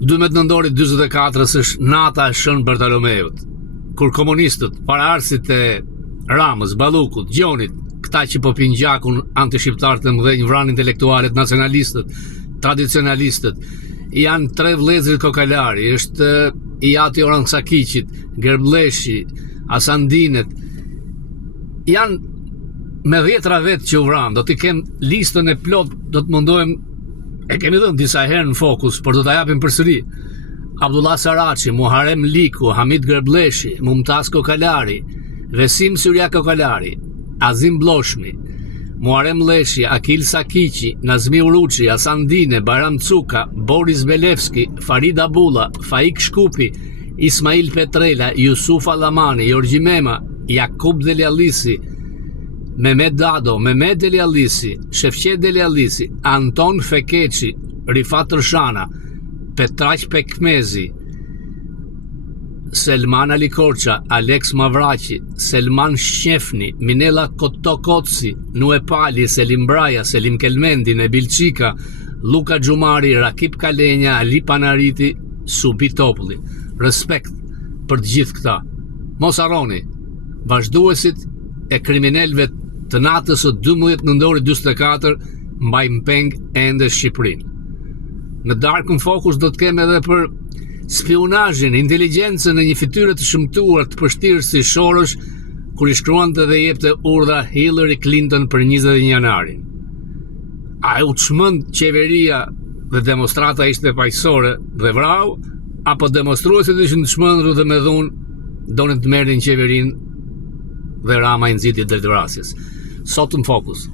12 nëntori 44 është nata e Shën Bartolomeut, kur komunistët, paraardhësit e Ramës, Ballukut, Gjonit, këta që po pinë gjakun antishqiptarët e mëdhenj, vranë intelektualet, nacionalistët, tradicionalistët, janë 3 vëllezërit kokalari, është Ijati Orhan Sakiqit, Gerbleshi, Asandinet, janë me 10 vetë që u vranë, do t'i kem listën e plot, do të mundohem, e kemi dhënë disa herë në Fokus, por do t'a japim përsëri. Abdullah Saraçi, Muharrem Liku, Hamid Gerbleshi, Mumtaz Kokalari, Vesim Surya Kokalari, Azim Bloshmi, Muharrem Leshi, Akil Sakiqi, Nazmi Uruçi, Hasan Dine, Bayram Cuka, Boris Belevski, Farid Abulla, Faik Shkupi, Ismail Petrela, Yusuf Allamani, Jorgji Mema, Jakub Delialisi, Mehmet Dado, Mehmet Delialisi, Shefqet Delialisi, Anton Fekeqi, Rifat Rshana, Petraq Pekmezi, Selman Ali Korça, Alex Mavraqi, Selman Shqefni, Minela Kotokotsi, Nue Pali, Selim Braja, Selim Kelmendi, Nebil Çika, Luka Xhumari, Rakip Kalenja, Ali Panariti, Subi Topulli. Respekt për të gjithë këta. Mos harroni, vazhduesit e kriminalëve të natës së 12 nëntorit 44 mbajnë peng ende Shqipërinë. Në darkën Fokus do të kemi edhe për spionazhin, inteligjencën e një fytyre të shëmtuar të përshtirë si Soros, kur i shkruante dhe jepte urdhra Hillary Clinton për 21 janarin. A u çmend qeveria dhe demonstrata ishte paqësore dhe vrau, apo demonstruesit ishin të çmendur dhe me dhunë donin të merrin qeverinë dhe Rama i nxiti drejt vrasjes. Sot në Fokus.